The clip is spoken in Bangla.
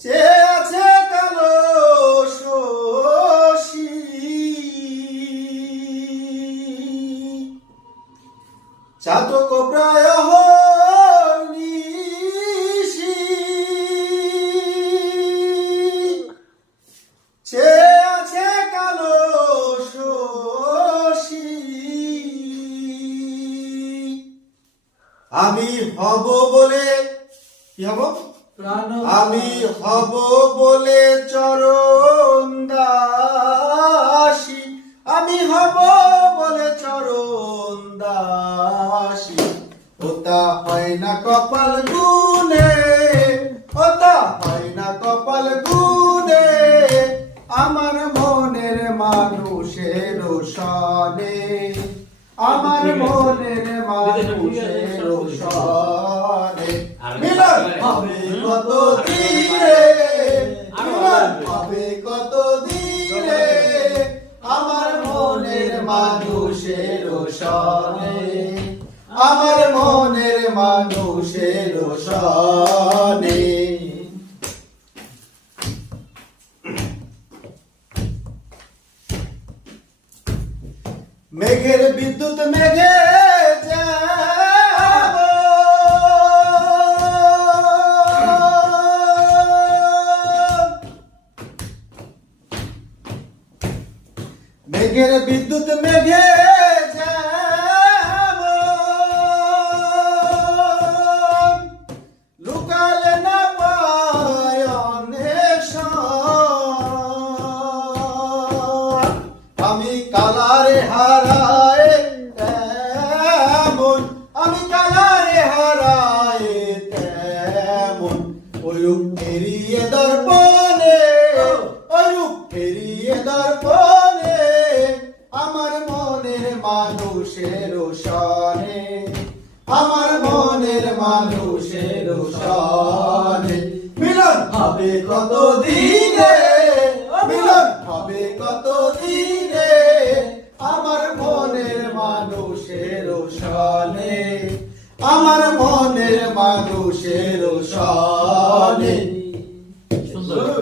চেয়ে আছে কালো শশী চাতক প্রায় নিশি চেয়ে আছে কালো শশী আমি হব বলে কি হব আমি হব বলে চরণ দাসী আমি হব বলে চরণ দাসী ওটা হয় না কপাল গুনে ওটা হয় না কপাল গুনে আমার মনের মানুষের সনে আমার মনের মানুষের সনে মিলন হবে কত দিনে মিলন হবে কত দিনে আমার মনের মানুষের সনে আমার মনের মানুষের সনে মেঘের বিদ্যুৎ মেঘে যাব মেঘের বিদ্যুৎ মেঘে যাব লুকালে না পায় অন্বেষণ আমি কালারে হারায় তেমন আমি কালারে হারায় তেমন ওই রূপ ফেরিয়ে দর্পণে ওই রূপ ফেরিয়ে দর্পণে আমার মনের মানুষের সনে আমার মনের মানুষের সনে মিলন হবে কত দিনে মিলন হবে কত দিনে আমার মনের মানুষের সনে আমার মনের মানুষের সনে